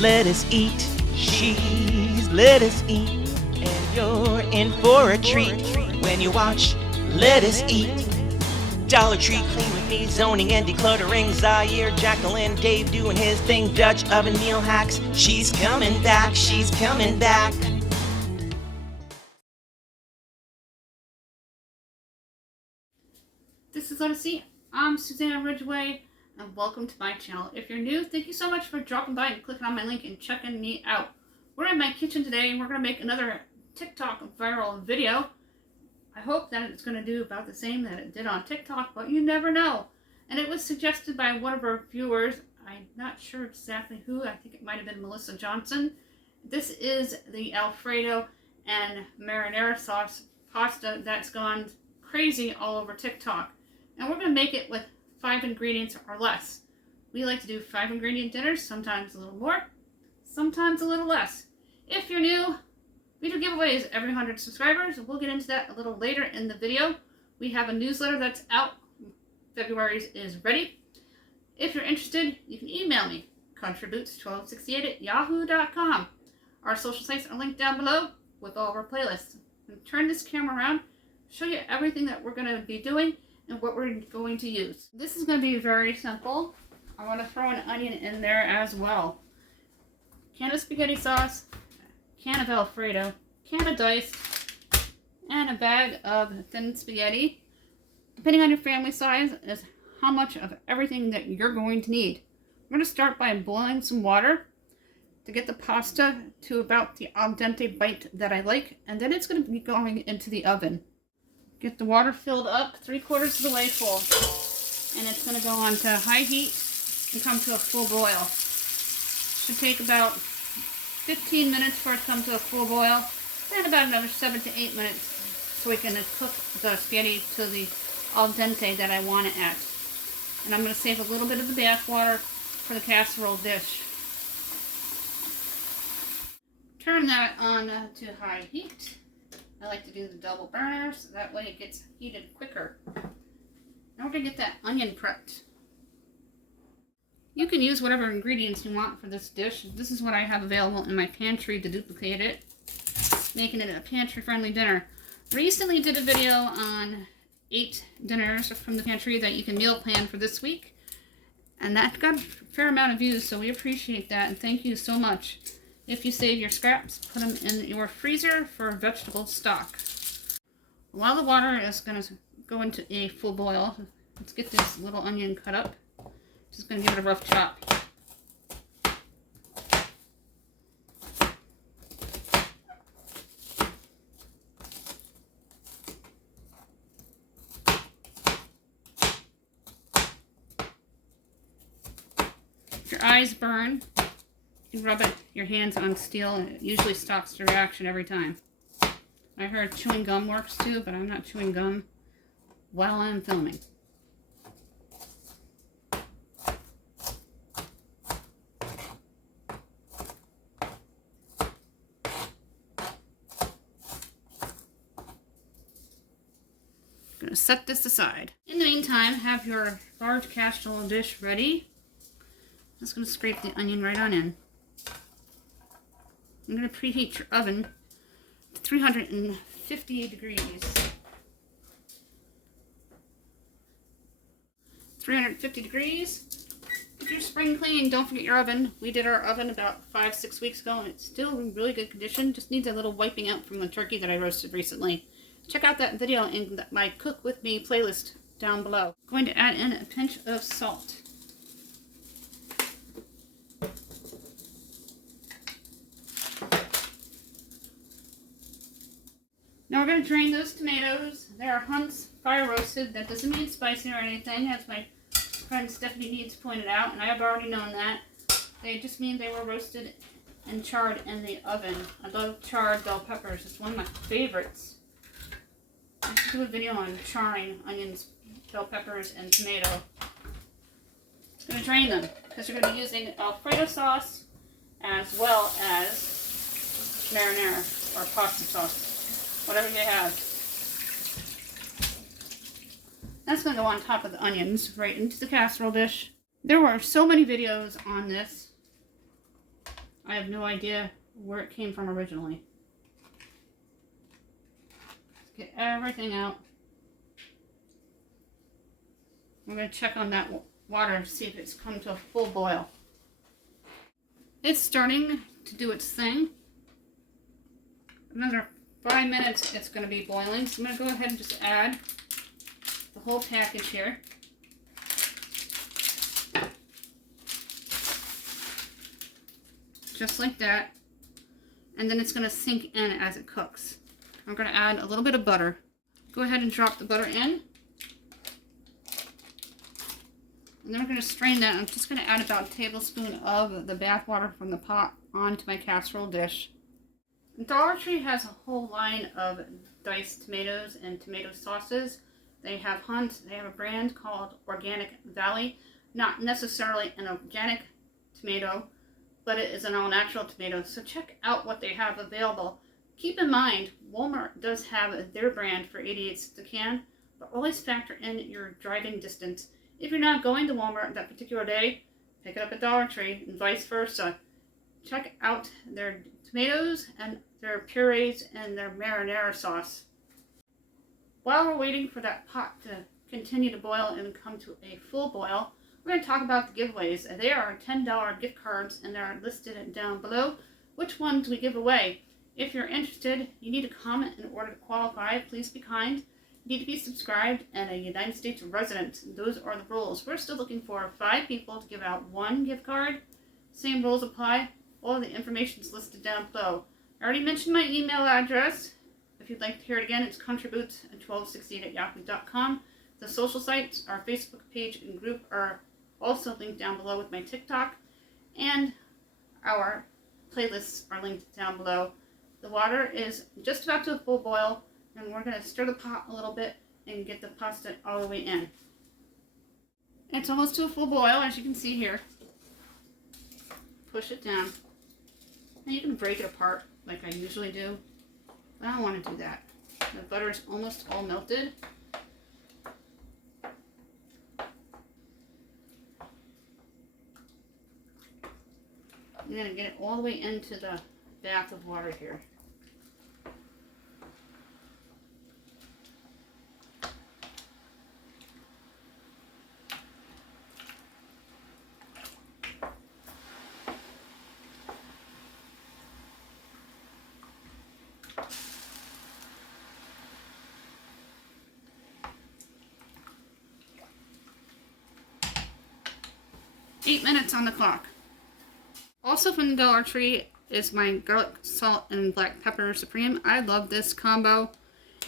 Let us eat, she's let us eat, and you're in for a treat when you watch Let Us Eat. Dollar Tree clean with me, zoning and decluttering, Zaire, Jacqueline, Dave doing his thing, Dutch oven meal hacks. She's coming back, she's coming back. This is Let Us Eat. I'm Susanna Ridgway, and welcome to my channel. If you're new, thank you so much for dropping by and clicking on my link and checking me out. We're in my kitchen today, and we're going to make another TikTok viral video. I hope that it's going to do about the same that it did on TikTok, but you never know. And it was suggested by one of our viewers. I'm not sure exactly who. I think it might have been Melissa Johnson. This is the Alfredo and marinara sauce pasta that's gone crazy all over TikTok. And we're going to make it with 5 ingredients or less. We like to do 5 ingredient dinners, sometimes a little more, sometimes a little less. If you're new, we do giveaways every 100 subscribers. We'll get into that a little later in the video. We have a newsletter that's out. February's is ready. If you're interested, you can email me, contributes1268@yahoo.com. Our social sites are linked down below with all of our playlists. I'm going to turn this camera around, show you everything that we're going to be doing and what we're going to use. This is going to be very simple. I want to throw an onion in there as well. Can of spaghetti sauce, can of Alfredo, can of diced, and a bag of thin spaghetti. Depending on your family size is how much of everything that you're going to need. I'm going to start by boiling some water to get the pasta to about the al dente bite that I like, and then it's going to be going into the oven. Get the water filled up 3/4 of the way full, and it's going to go on to high heat and come to a full boil. Should take about 15 minutes for it to come to a full boil, and about another 7 to 8 minutes so we can cook the spaghetti to the al dente that I want it at. And I'm going to save a little bit of the bath water for the casserole dish. Turn that on to high heat. I like to do the double burner so that way it gets heated quicker. Now we're going to get that onion prepped. You can use whatever ingredients you want for this dish. This is what I have available in my pantry to duplicate it, making it a pantry-friendly dinner. Recently did a video on 8 dinners from the pantry that you can meal plan for this week, and that got a fair amount of views, so we appreciate that, and thank you so much. If you save your scraps, put them in your freezer for vegetable stock. While the water is going to go into a full boil, let's get this little onion cut up. Just going to give it a rough chop. If your eyes burn, you rub your hands on steel, and it usually stops the reaction every time. I heard chewing gum works too, but I'm not chewing gum while I'm filming. I'm going to set this aside. In the meantime, have your large casserole dish ready. I'm just going to scrape the onion right on in. I'm going to preheat your oven to 350 degrees. 350 degrees. If you're spring cleaning, don't forget your oven. We did our oven about 5-6 weeks ago, and it's still in really good condition. Just needs a little wiping out from the turkey that I roasted recently. Check out that video in my Cook With Me playlist down below. I'm going to add in a pinch of salt. Now we're going to drain those tomatoes. They are Hunt's fire roasted. That doesn't mean spicy or anything, as my friend Stephanie Needs pointed out, and I have already known that. They just mean they were roasted and charred in the oven. I love charred bell peppers. It's one of my favorites. I should do a video on charring onions, bell peppers, and tomato. I'm going to drain them because you're going to be using Alfredo sauce as well as marinara or pasta sauce. Whatever you have. That's going to go on top of the onions, right into the casserole dish. There were so many videos on this. I have no idea where it came from originally. Let's get everything out. We're going to check on that water to see if it's come to a full boil. It's starting to do its thing. Another 5 minutes it's going to be boiling. So I'm going to go ahead and just add the whole package here. Just like that. And then it's going to sink in as it cooks. I'm going to add a little bit of butter. Go ahead and drop the butter in. And then we're going to strain that. I'm just going to add about a tablespoon of the bath water from the pot onto my casserole dish. Dollar Tree has a whole line of diced tomatoes and tomato sauces. They have Hunt. They have a brand called Organic Valley. Not necessarily an organic tomato, but it is an all-natural tomato. So check out what they have available. Keep in mind, Walmart does have their brand for 88 cents a can, but always factor in your driving distance. If you're not going to Walmart that particular day, pick it up at Dollar Tree and vice versa. Check out their tomatoes and their purees and their marinara sauce. While we're waiting for that pot to continue to boil and come to a full boil, we're going to talk about the giveaways. They are $10 gift cards and they're listed down below which ones we give away. If you're interested, you need to comment in order to qualify. Please be kind. You need to be subscribed and a United States resident. Those are the rules. We're still looking for 5 people to give out 1 gift card. Same rules apply. All the information is listed down below. I already mentioned my email address. If you'd like to hear it again, it's contribute1268@yahoo.com. The social sites, our Facebook page and group are also linked down below with my TikTok. And our playlists are linked down below. The water is just about to a full boil. And we're going to stir the pot a little bit and get the pasta all the way in. It's almost to a full boil, as you can see here. Push it down. And you can break it apart like I usually do. But I don't want to do that. The butter is almost all melted. You're going to get it all the way into the bath of water here. Eight minutes on the clock. Also from the Dollar Tree is my garlic, salt, and black pepper supreme. I love this combo.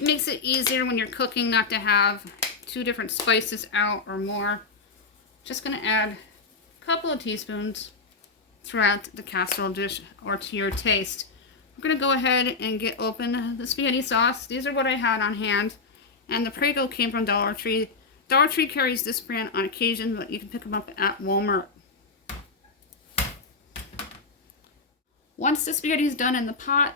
It makes it easier when you're cooking not to have 2 different spices out or more. Just going to add a couple of teaspoons throughout the casserole dish or to your taste. We're going to go ahead and get open the spaghetti sauce. These are what I had on hand. And the Prego came from Dollar Tree. Dollar Tree carries this brand on occasion, but you can pick them up at Walmart. Once the spaghetti is done in the pot,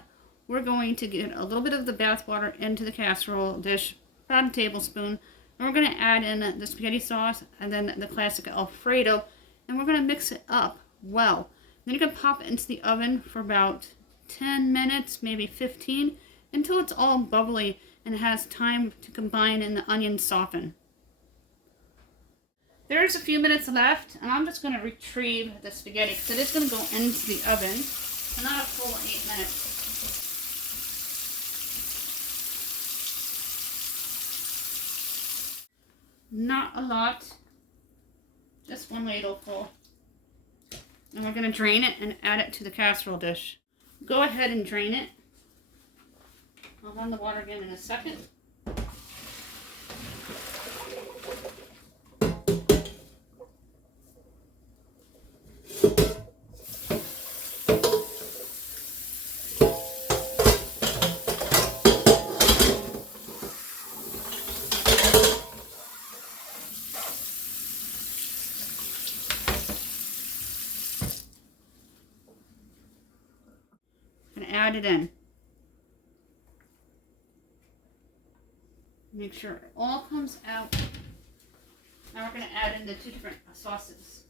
we're going to get a little bit of the bath water into the casserole dish, about a tablespoon, and we're going to add in the spaghetti sauce and then the classic Alfredo, and we're going to mix it up well. Then you're going to pop it into the oven for about 10 minutes, maybe 15, until it's all bubbly and has time to combine and the onions soften. There's a few minutes left, and I'm just going to retrieve the spaghetti because it is going to go into the oven. So not a full 8 minutes. Not a lot, just 1 ladleful. And we're going to drain it and add it to the casserole dish. Go ahead and drain it. I'll run the water again in a second. Add it in. Make sure it all comes out Now we're going to add in the 2 different sauces.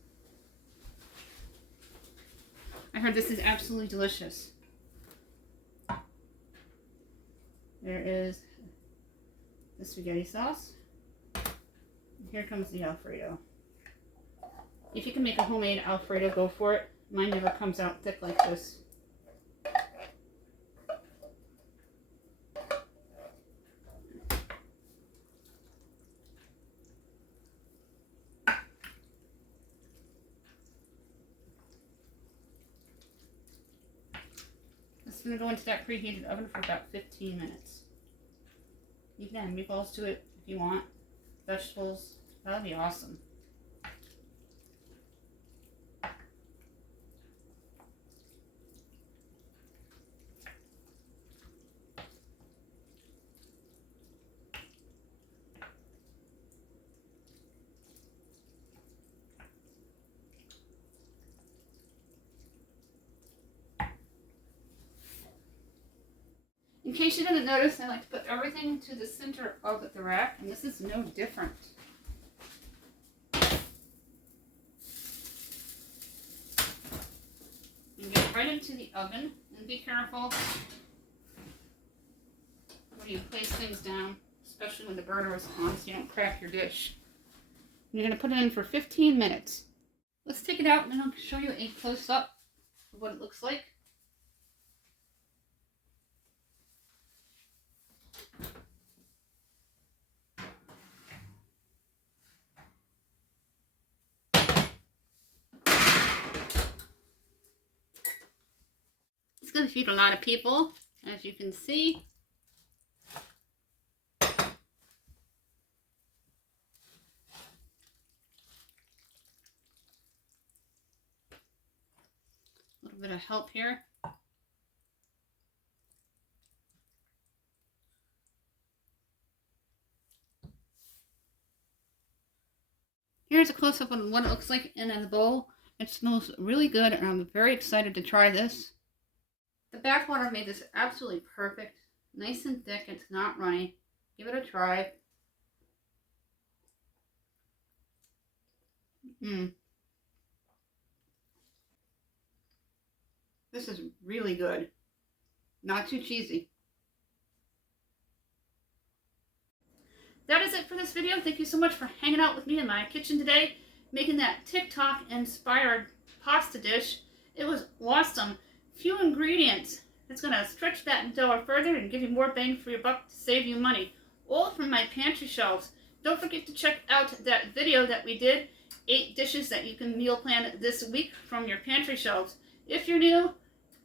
I heard this is absolutely delicious. There is the spaghetti sauce. Here comes the Alfredo. If you can make a homemade Alfredo, go for it. Mine never comes out thick like this. It's going to go into that preheated oven for about 15 minutes. You can add meatballs to it if you want, vegetables. That'll be awesome. In case you didn't notice, I like to put everything to the center of the rack, and this is no different. And get right into the oven, and be careful when you place things down, especially when the burner is on, so you don't crack your dish. And you're going to put it in for 15 minutes. Let's take it out, and I'll show you a close-up of what it looks like. It's going to feed a lot of people, as you can see. A little bit of help here. Here's a close-up on what it looks like in the bowl. It smells really good, and I'm very excited to try this. The backwater made this absolutely perfect. Nice and thick, it's not runny. Give it a try. This is really good. Not too cheesy. That is it for this video. Thank you so much for hanging out with me in my kitchen today, making that TikTok inspired pasta dish. It was awesome. Few ingredients. It's going to stretch that dough further and give you more bang for your buck to save you money. All from my pantry shelves. Don't forget to check out that video that we did, 8 dishes that you can meal plan this week from your pantry shelves. If you're new,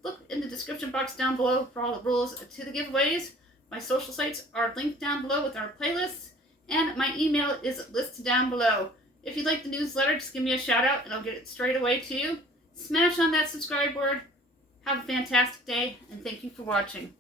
look in the description box down below for all the rules to the giveaways. My social sites are linked down below with our playlists, and my email is listed down below. If you'd like the newsletter, just give me a shout out and I'll get it straight away to you. Smash on that subscribe word. Have a fantastic day, and thank you for watching.